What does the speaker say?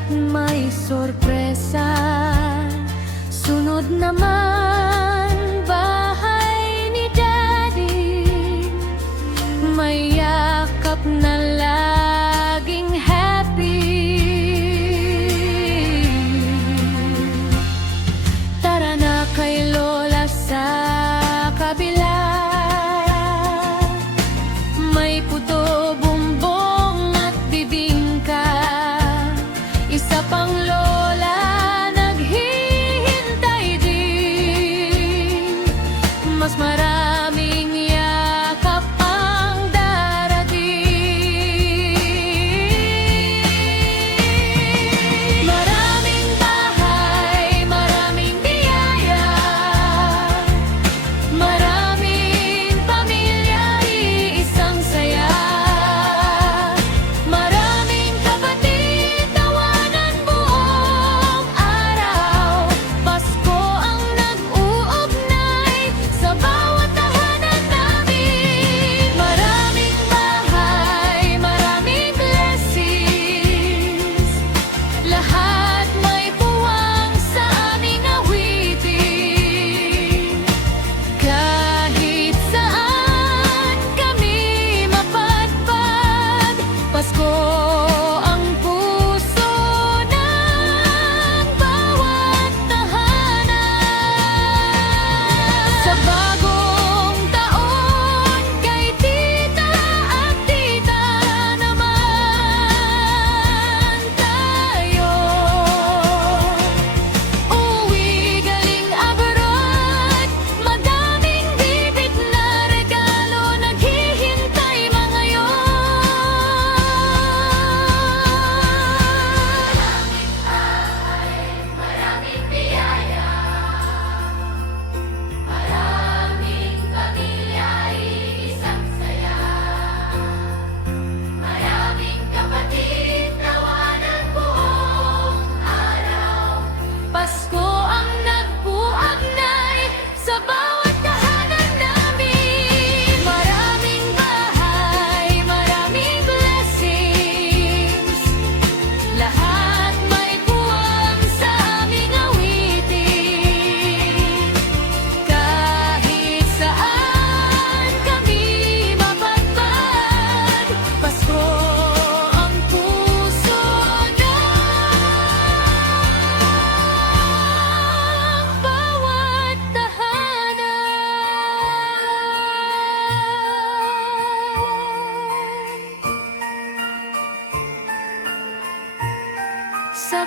at may sorpresa. Sunod naman, bahay ni Daddy, may yakap na laging happy. Tara na kay Lola sa kabila, may puto, bumbong at bibingka. Isa pang lola naghihintay din, mas maraming yakap ang darating. Maraming bahay, maraming biyaya, maraming pamilya, iisang saya. Maraming kapatid, tawanan buong araw. Pasko ang nag-uugnay sa bawat tahanan namin. Maraming bahay, maraming blessings, lahat may puwang sa aming awitin. Kahit saan kami mapadpad, Pasko ang puso ng bawat tahanan. Sa bagong taon, kay tita at tita naman tayo. Uwi galing abroad, madaming bibit na regalo naghihintay mga yon. Maraming biyaya, maraming pamilya, iisang saya. Maraming kapatid, tawanan buong araw. Pasko ang nagbuagnay sa bawat tahanan namin. Maraming bahay, maraming blessings, lahat may puwang sa aming awitin. Kahit saan kami mapadpad, Pasko ang puso ng bawat tahanan. Sa